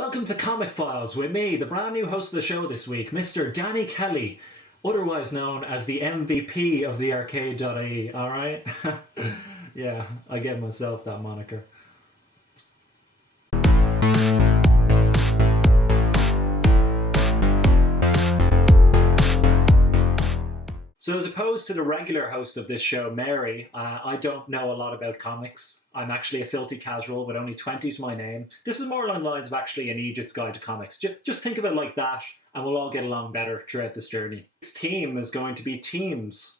Welcome to Comicphiles with me, the brand new host of the show this week, Mr. Danny Kelly, otherwise known as the MVP of the arcade.ie, alright? Yeah, I gave myself that moniker. So as opposed to the regular host of this show, Mary, I don't know a lot about comics. I'm actually a filthy casual with only 20 to my name. This is more along the lines of actually an Egypt's Guide to Comics. Just think of it like that and we'll all get along better throughout this journey. This team is going to be teams,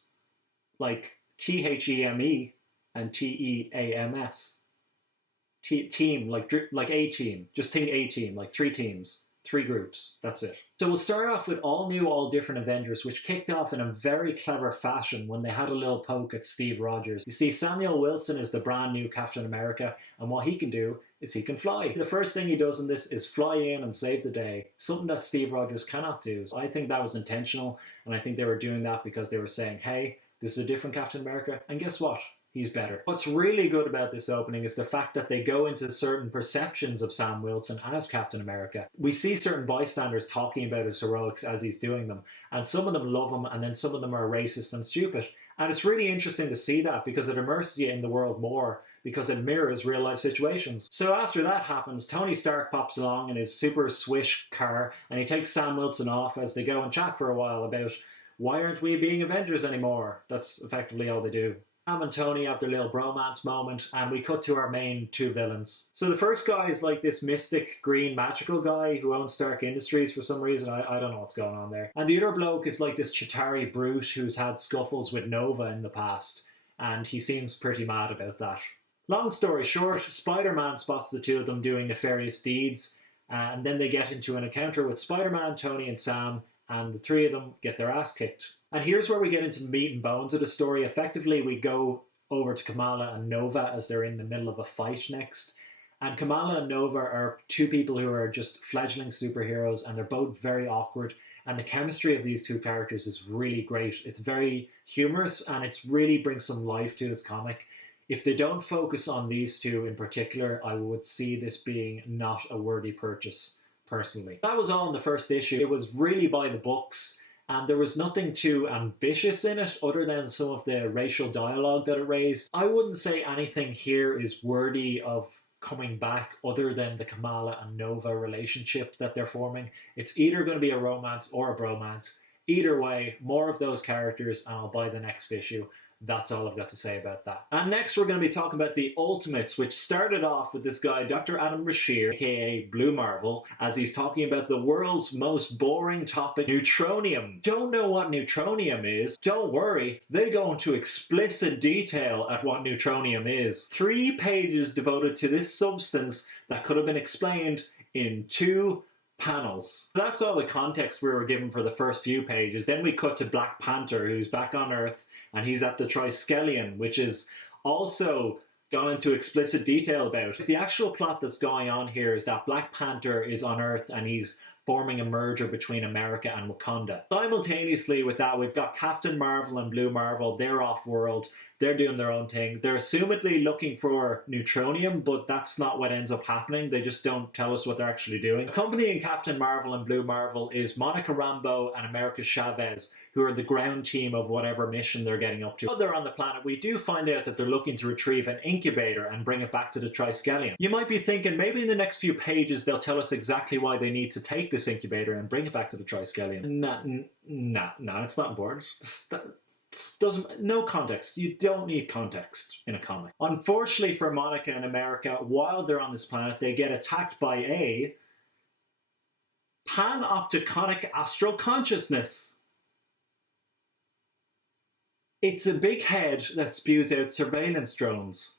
like T-H-E-M-E and T-E-A-M-S. Team, like A-team. Just think A-team, like 3 teams. 3 groups, that's it. So we'll start off with all new, all different Avengers, which kicked off in a very clever fashion when they had a little poke at Steve Rogers. You see, Samuel Wilson is the brand new Captain America, and what he can do is he can fly. The first thing he does in this is fly in and save the day, something that Steve Rogers cannot do. So I think that was intentional, and I think they were doing that because they were saying, hey, this is a different Captain America, and guess what? He's better. What's really good about this opening is the fact that they go into certain perceptions of Sam Wilson as Captain America. We see certain bystanders talking about his heroics as he's doing them, and some of them love him, and then some of them are racist and stupid. And it's really interesting to see that because it immerses you in the world more, because it mirrors real life situations. So after that happens, Tony Stark pops along in his super swish car, and he takes Sam Wilson off as they go and chat for a while about why aren't we being Avengers anymore? That's effectively all they do. Sam and Tony have their little bromance moment, and we cut to our main 2 villains. So the first guy is like this mystic green magical guy who owns Stark Industries for some reason. I don't know what's going on there. And the other bloke is like this Chitauri brute who's had scuffles with Nova in the past, and he seems pretty mad about that. Long story short, Spider-Man spots the 2 of them doing nefarious deeds, and then they get into an encounter with Spider-Man, Tony and Sam, and the 3 of them get their ass kicked. And here's where we get into the meat and bones of the story. Effectively, we go over to Kamala and Nova as they're in the middle of a fight next. And Kamala and Nova are 2 people who are just fledgling superheroes, and they're both very awkward. And the chemistry of these 2 characters is really great. It's very humorous, and it really brings some life to this comic. If they don't focus on these 2 in particular, I would see this being not a worthy purchase, personally. That was all in the first issue. It was really by the books, and there was nothing too ambitious in it other than some of the racial dialogue that it raised. I wouldn't say anything here is worthy of coming back other than the Kamala and Nova relationship that they're forming. It's either going to be a romance or a bromance. Either way, more of those characters and I'll buy the next issue. That's all I've got to say about that. And next we're going to be talking about the Ultimates, which started off with this guy, Dr. Adam Brashear, aka Blue Marvel, as he's talking about the world's most boring topic, neutronium. Don't know what neutronium is? Don't worry, they go into explicit detail at what neutronium is. 3 pages devoted to this substance that could have been explained in 2 panels. That's all the context we were given for the first few pages. Then we cut to Black Panther, who's back on Earth, and he's at the Triskelion, which is also gone into explicit detail about. The actual plot that's going on here is that Black Panther is on Earth and he's forming a merger between America and Wakanda. Simultaneously with that, we've got Captain Marvel and Blue Marvel. They're off-world. They're doing their own thing. They're assumedly looking for neutronium, but that's not what ends up happening. They just don't tell us what they're actually doing. Accompanying Captain Marvel and Blue Marvel is Monica Rambeau and America Chavez, who are the ground team of whatever mission they're getting up to. While they're on the planet, we do find out that they're looking to retrieve an incubator and bring it back to the Triskelion. You might be thinking maybe in the next few pages they'll tell us exactly why they need to take this incubator and bring it back to the Triskelion. Nah, it's not important. No context. You don't need context in a comic. Unfortunately for Monica and America, while they're on this planet, they get attacked by a panopticonic astral consciousness. It's a big head that spews out surveillance drones.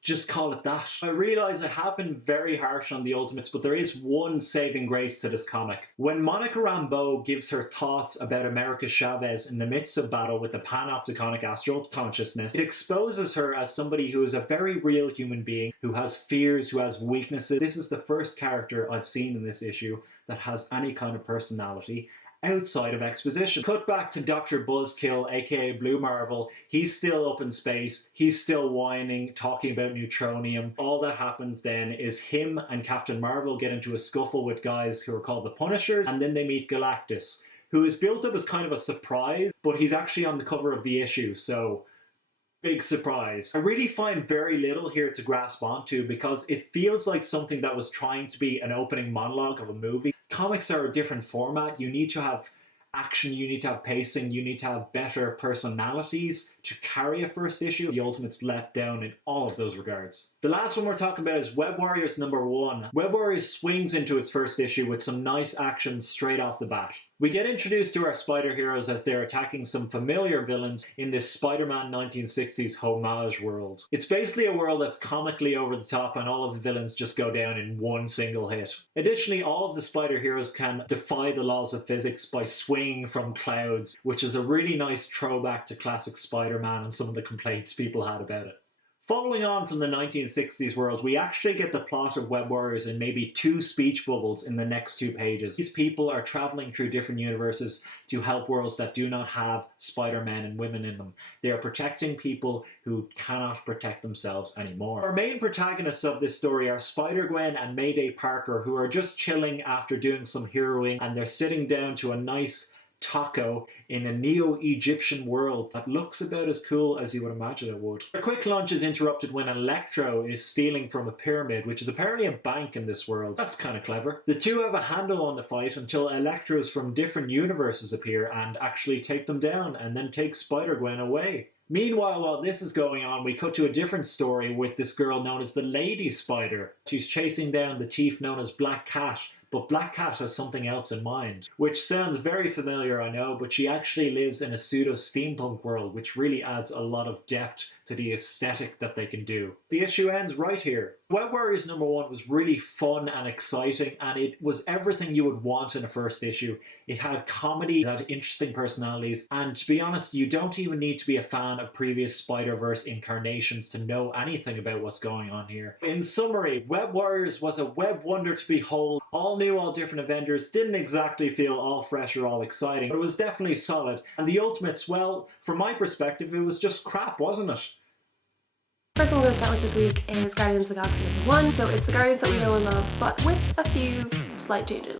Just call it that. I realise I have been very harsh on the Ultimates, but there is one saving grace to this comic. When Monica Rambeau gives her thoughts about America Chavez in the midst of battle with the panopticonic astral consciousness, it exposes her as somebody who is a very real human being, who has fears, who has weaknesses. This is the first character I've seen in this issue that has any kind of personality, outside of exposition. Cut back to Dr. Buzzkill, aka Blue Marvel. He's still up in space. He's still whining, talking about neutronium. All that happens then is him and Captain Marvel get into a scuffle with guys who are called the Punishers, and then they meet Galactus, who is built up as kind of a surprise, but he's actually on the cover of the issue, so big surprise. I really find very little here to grasp onto because it feels like something that was trying to be an opening monologue of a movie. Comics are a different format. You need to have action, you need to have pacing, you need to have better personalities to carry a first issue. The Ultimates let down in all of those regards. The last one we're talking about is Web Warriors #1. Web Warriors swings into its first issue with some nice action straight off the bat. We get introduced to our spider heroes as they're attacking some familiar villains in this Spider-Man 1960s homage world. It's basically a world that's comically over the top and all of the villains just go down in one single hit. Additionally, all of the spider heroes can defy the laws of physics by swinging from clouds, which is a really nice throwback to classic Spider-Man and some of the complaints people had about it. Following on from the 1960s world, we actually get the plot of Web Warriors in maybe 2 speech bubbles in the next 2 pages. These people are traveling through different universes to help worlds that do not have Spider-Men and women in them. They are protecting people who cannot protect themselves anymore. Our main protagonists of this story are Spider-Gwen and Mayday Parker, who are just chilling after doing some heroing, and they're sitting down to a nice taco in a neo-Egyptian world that looks about as cool as you would imagine it would. A quick lunch is interrupted when Electro is stealing from a pyramid, which is apparently a bank in this world. That's kind of clever. The two have a handle on the fight until Electros from different universes appear and actually take them down, and then take Spider-Gwen away. Meanwhile, while this is going on, we cut to a different story with this girl known as the Lady Spider. She's chasing down the thief known as Black Cat, but Black Cat has something else in mind. Which sounds very familiar, I know, but she actually lives in a pseudo-steampunk world, which really adds a lot of depth to the aesthetic that they can do. The issue ends right here. Web Warriors #1 was really fun and exciting, and it was everything you would want in a first issue. It had comedy, it had interesting personalities, and to be honest, you don't even need to be a fan of previous Spider-Verse incarnations to know anything about what's going on here. In summary, Web Warriors was a web wonder to behold. All new, all different Avengers, didn't exactly feel all fresh or all exciting, but it was definitely solid. And the Ultimates, well, from my perspective, it was just crap, wasn't it? First one we're going to start with this week is Guardians of the Galaxy #1, so it's the Guardians that we know and love, but with a few slight changes.